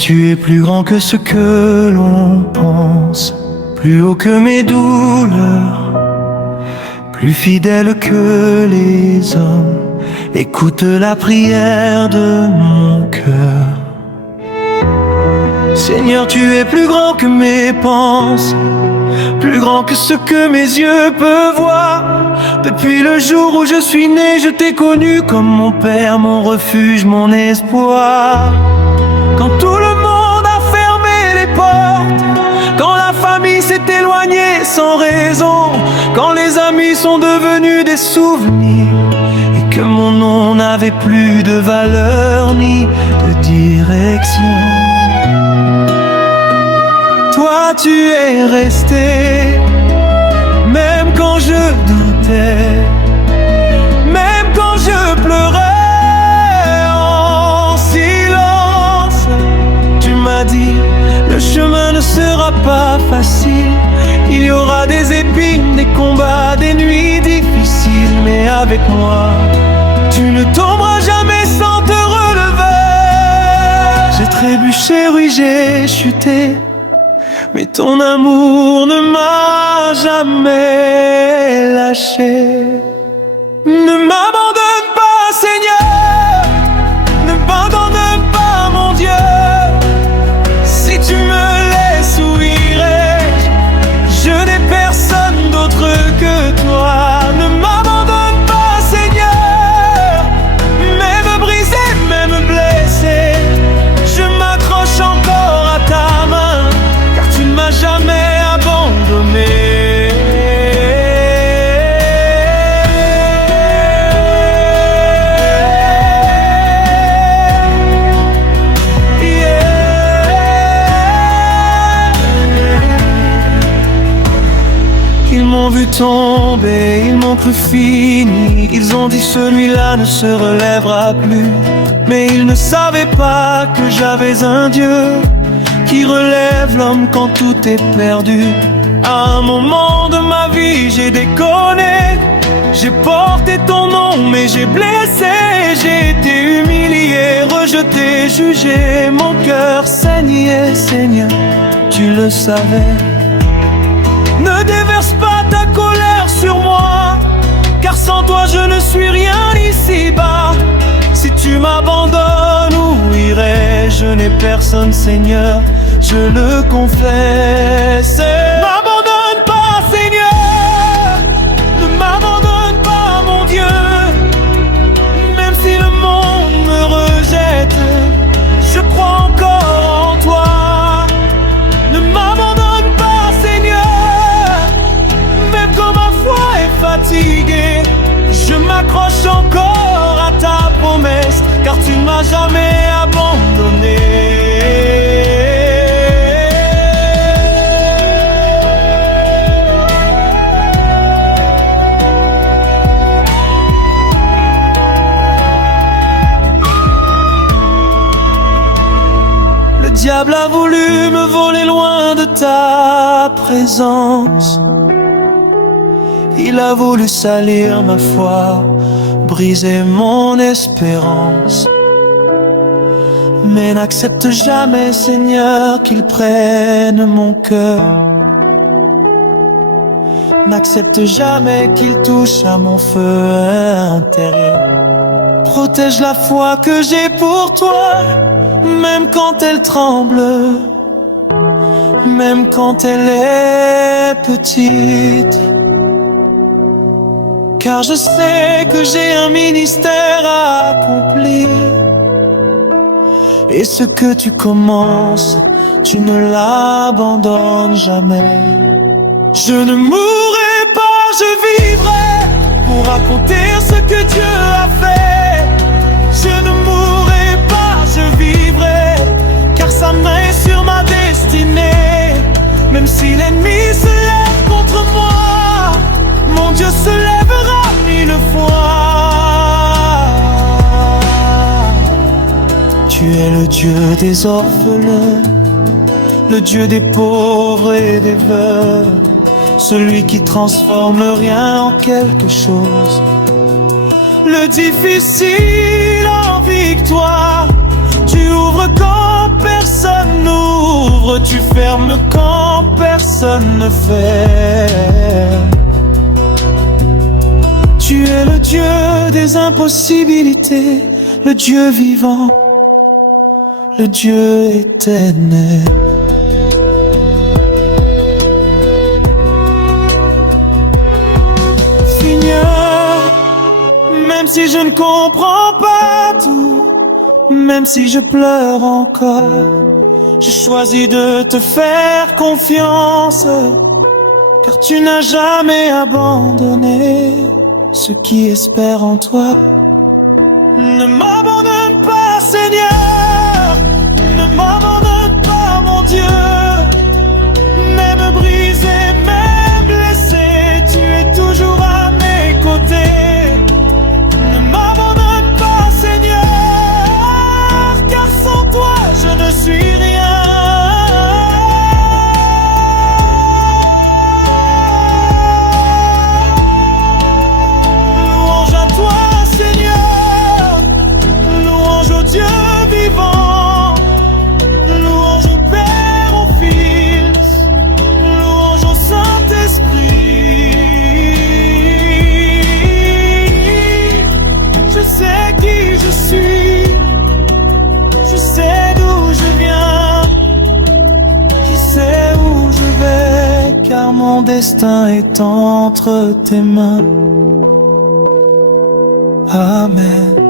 tu es plus grand que ce que l'on pense, plus haut que mes douleurs, plus fidèle que les hommes. Écoute la prière de mon cœur. Seigneur, tu es plus grand que mes pensées, plus grand que ce que mes yeux peuvent voir. Depuis le jour où je suis né, je t'ai connu comme mon père, mon refuge, mon espoir. Quand tout le monde a fermé les portes, quand la famille s'est éloignée sans raison, quand les amis sont devenus des souvenirs et que mon nom n'avait plus de valeur ni de direction, toi tu es resté, même quand je doutais, même quand je pleurais en silence. Tu m'as dit, le chemin ne sera pas facile, il y aura des épines, des combats, des nuits difficiles, mais avec moi, tu ne tomberas jamais sans te relever. J'ai trébuché, oui j'ai chuté, mais ton amour ne m'a jamais lâché. Ne m'abandonne pas, Seigneur, ne m'abandonne pas, mon Dieu. Si tu me laisses, où irai-je? Je n'ai personne d'autre que toi. Ne m'abandonne pas, Seigneur, même brisé, même blessé, je m'accroche encore à ta main, car tu ne m'as jamais abandonné. Ils m'ont vu tomber, ils m'ont cru fini, ils ont dit celui-là ne se relèvera plus. Mais ils ne savaient pas que j'avais un Dieu qui relève l'homme quand tout est perdu. À un moment de ma vie j'ai déconné, j'ai porté ton nom mais j'ai blessé, j'ai été humilié, rejeté, jugé, mon cœur saignait, Seigneur, tu le savais. Ne déverse pas ta colère sur moi, car sans toi je ne suis rien ici-bas. Si tu m'abandonnes, où irai-je? Je n'ai personne, Seigneur, je le confesse. M'abandonne pas, Seigneur, ne m'abandonne pas, mon Dieu. Même si le monde me rejette, je crois encore en toi. Ne m'abandonne pas, Seigneur, même quand ma foi est fatiguée, je m'accroche encore à ta promesse, car tu ne m'as jamais abandonné. Le diable a voulu me voler loin de ta présence. Il a voulu salir ma foi, briser mon espérance. Mais n'accepte jamais, Seigneur, qu'il prenne mon cœur. N'accepte jamais qu'il touche à mon feu intérieur. Protège la foi que j'ai pour toi, même quand elle tremble, même quand elle est petite. Car je sais que j'ai un ministère à accomplir, et ce que tu commences, tu ne l'abandonnes jamais. Je ne mourrai pas, je vivrai pour raconter ce que Dieu a fait. Je ne mourrai pas, je vivrai, car sa main est sur ma destinée. Même si l'ennemi se lève contre moi, mon Dieu se lèvera 1000 fois. Tu es le Dieu des orphelins, le Dieu des pauvres et des veuves, celui qui transforme le rien en quelque chose, le difficile en victoire. Tu ouvres grand personne n'ouvre, tu fermes quand personne ne fait. Tu es le Dieu des impossibilités, le Dieu vivant, le Dieu éternel. Seigneur, même si je ne comprends pas tout, même si je pleure encore, j'ai choisi de te faire confiance, car tu n'as jamais abandonné ceux qui espèrent en toi. Ne m'abandonne pas, Seigneur, ne m'abandonne pas, mon Dieu. Même brisé, même blessé, tu es toujours à mes côtés. Ne m'abandonne pas, Seigneur, car sans toi je ne suis rien. Louange à toi, Seigneur, louange au Dieu vivant, louange au Père, au Fils, louange au Saint-Esprit. Je sais qui je suis, je sais d'où je viens, je sais où je vais, car mon destin est entre tes mains. Amen.